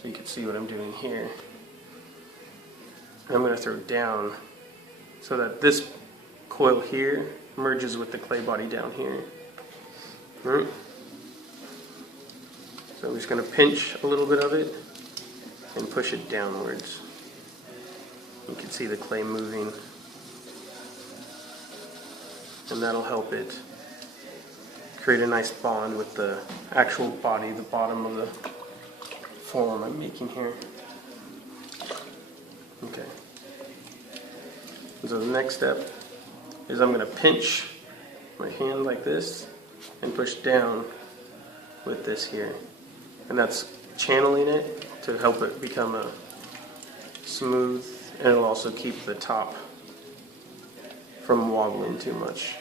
so you can see what I'm doing here. And I'm going to throw it down so that this coil here merges with the clay body down here. Right. So I'm just going to pinch a little bit of it and push it downwards. You can see the clay moving, and that'll help it create a nice bond with the actual body, the bottom of the form I'm making here. Okay. So the next step is I'm going to pinch my hand like this and push down with this here. And that's channeling it to help it become a smooth, and it'll also keep the top from wobbling too much.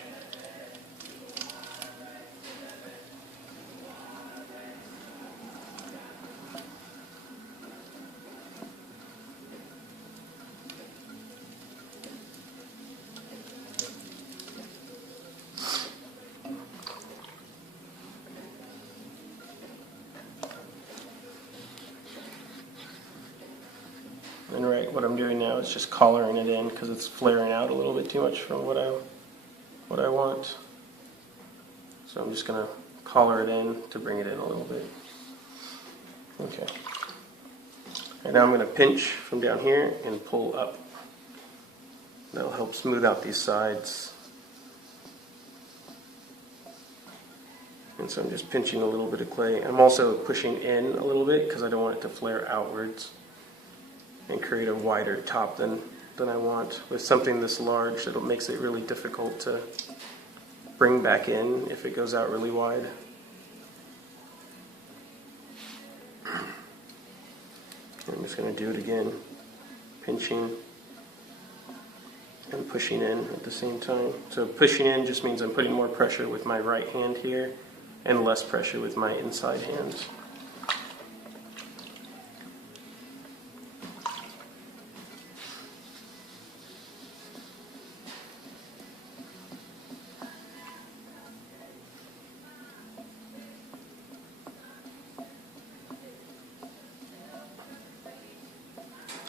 And right, what I'm doing now is just collaring it in because it's flaring out a little bit too much from what I want. So I'm just going to collar it in to bring it in a little bit. Okay. And now I'm going to pinch from down here and pull up. That'll help smooth out these sides. And so I'm just pinching a little bit of clay. I'm also pushing in a little bit because I don't want it to flare outwards and create a wider top than I want. With something this large, it makes it really difficult to bring back in if it goes out really wide. I'm just going to do it again, pinching and pushing in at the same time. So pushing in just means I'm putting more pressure with my right hand here and less pressure with my inside hands.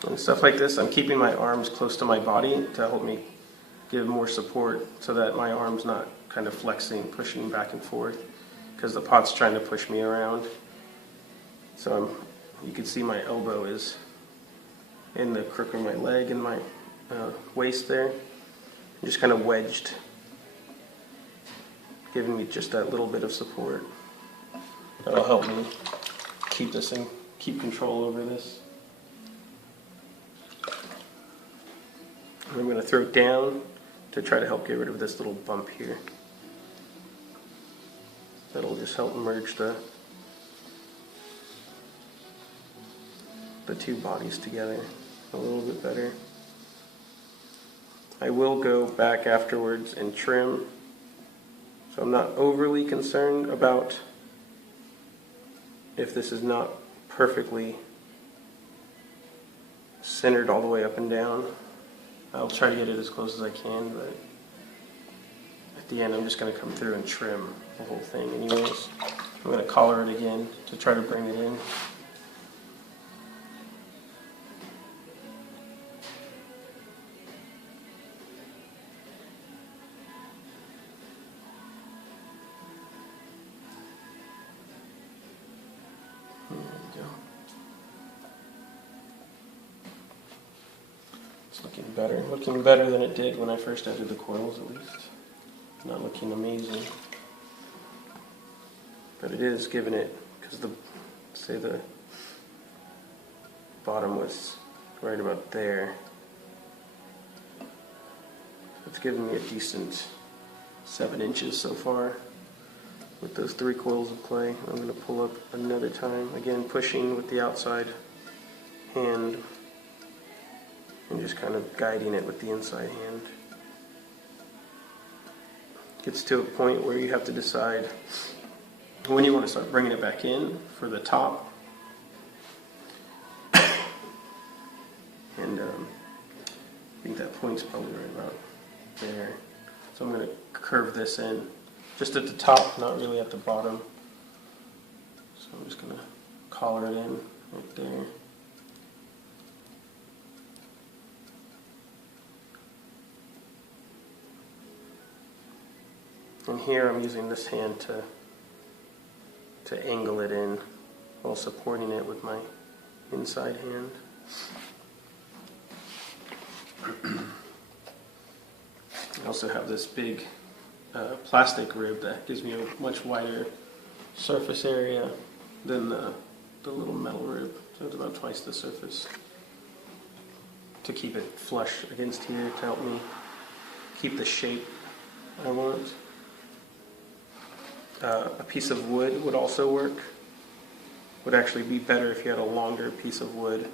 And stuff like this, I'm keeping my arms close to my body to help me give more support so that my arm's not kind of flexing, pushing back and forth, because the pot's trying to push me around. So you can see my elbow is in the crook of my leg and my waist there. I'm just kind of wedged, giving me just that little bit of support. That'll help me keep this and keep control over this. I'm going to throw it down to try to help get rid of this little bump here. That'll just help merge the two bodies together a little bit better. I will go back afterwards and trim, so I'm not overly concerned about if this is not perfectly centered all the way up and down. I'll try to get it as close as I can, but at the end I'm just going to come through and trim the whole thing anyways. I'm going to collar it again to try to bring it in. There we go. It's looking better than it did when I first entered the coils, at least. Not looking amazing, but it is giving it, because say the bottom was right about there. It's giving me a decent 7 inches so far with those 3 coils of clay. I'm going to pull up another time, again pushing with the outside hand and just kind of guiding it with the inside hand. Gets to a point where you have to decide when you want to start bringing it back in for the top. And I think that point's probably right about there. So I'm going to curve this in just at the top, not really at the bottom. So I'm just going to collar it in right there. And here I'm using this hand to angle it in while supporting it with my inside hand. I also have this big plastic rib that gives me a much wider surface area than the little metal rib. So it's about twice the surface to keep it flush against here to help me keep the shape I want. A piece of wood would also work. Would actually be better if you had a longer piece of wood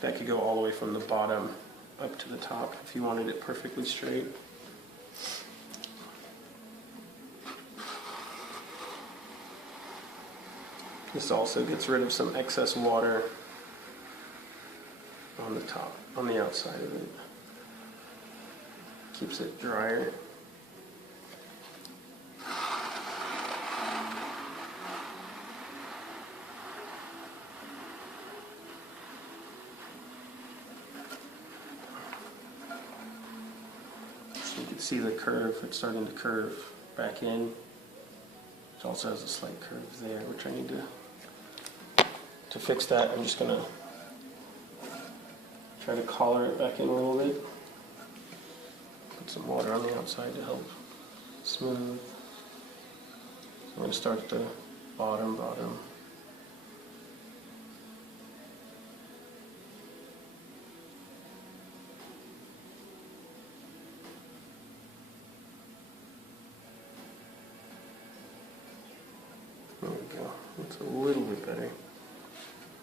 that could go all the way from the bottom up to the top if you wanted it perfectly straight. This also gets rid of some excess water on the top, on the outside of it. Keeps it drier. So you can see the curve, it's starting to curve back in. It also has a slight curve there, which I need to fix that. I'm just going to try to collar it back in a little bit. Put some water on the outside to help smooth. I'm going to start at the bottom. There we go. It's a little bit better.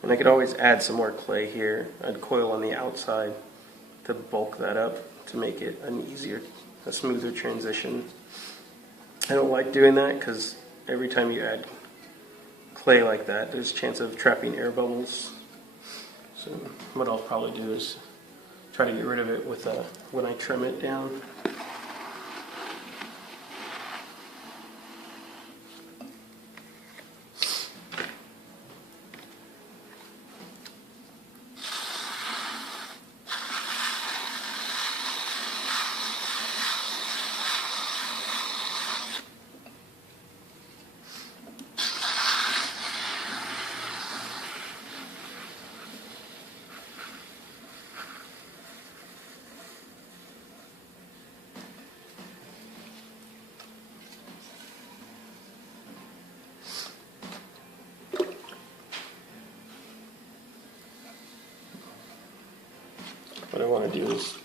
And I could always add some more clay here. I'd coil on the outside to bulk that up to make it a smoother transition. I don't like doing that because every time you add clay like that, there's a chance of trapping air bubbles. So what I'll probably do is try to get rid of it with when I trim it down. What I want to do is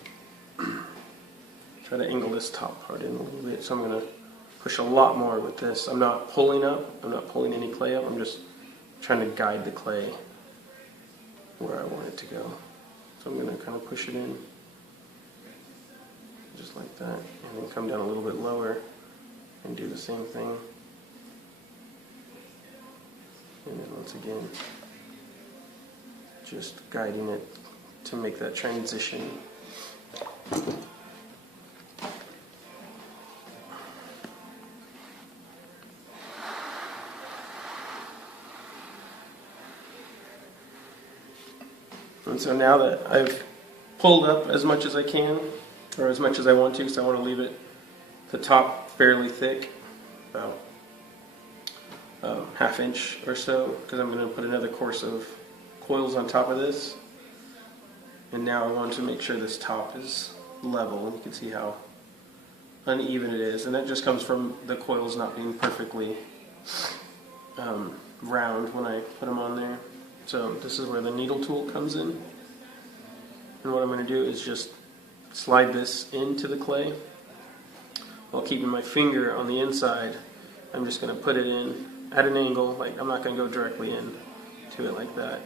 try to angle this top part in a little bit. So I'm going to push a lot more with this. I'm not pulling up. I'm not pulling any clay up. I'm just trying to guide the clay where I want it to go. So I'm going to kind of push it in just like that. And then come down a little bit lower and do the same thing. And then once again, just guiding it to make that transition. And so now that I've pulled up as much as I can, or as much as I want to, because I want to leave it the top fairly thick, about ½ inch or so, because I'm going to put another course of coils on top of this. And now I want to make sure this top is level, and you can see how uneven it is. And that just comes from the coils not being perfectly round when I put them on there. So this is where the needle tool comes in. And what I'm going to do is just slide this into the clay while keeping my finger on the inside. I'm just going to put it in at an angle. Like, I'm not going to go directly in to it like that,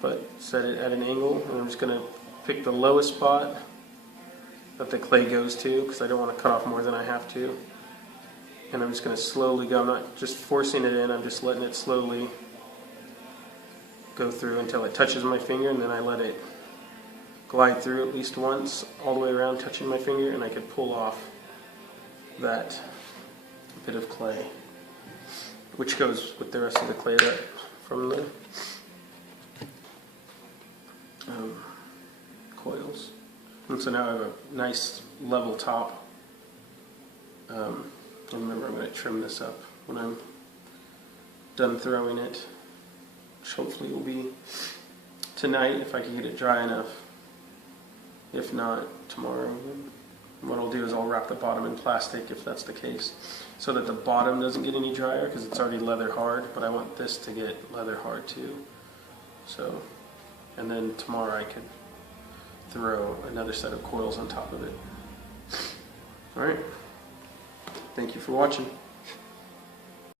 but set it at an angle, and I'm just going to pick the lowest spot that the clay goes to, because I don't want to cut off more than I have to. And I'm just going to slowly go. I'm not just forcing it in, I'm just letting it slowly go through until it touches my finger, and then I let it glide through at least once, all the way around touching my finger, and I could pull off that bit of clay, which goes with the rest of the clay that from the coils. And so now I have a nice level top. And remember, I'm going to trim this up when I'm done throwing it, which hopefully will be tonight if I can get it dry enough. If not, tomorrow. What I'll do is I'll wrap the bottom in plastic if that's the case, so that the bottom doesn't get any drier because it's already leather hard, but I want this to get leather hard too. So, and then tomorrow I could throw another set of coils on top of it. Alright, thank you for watching.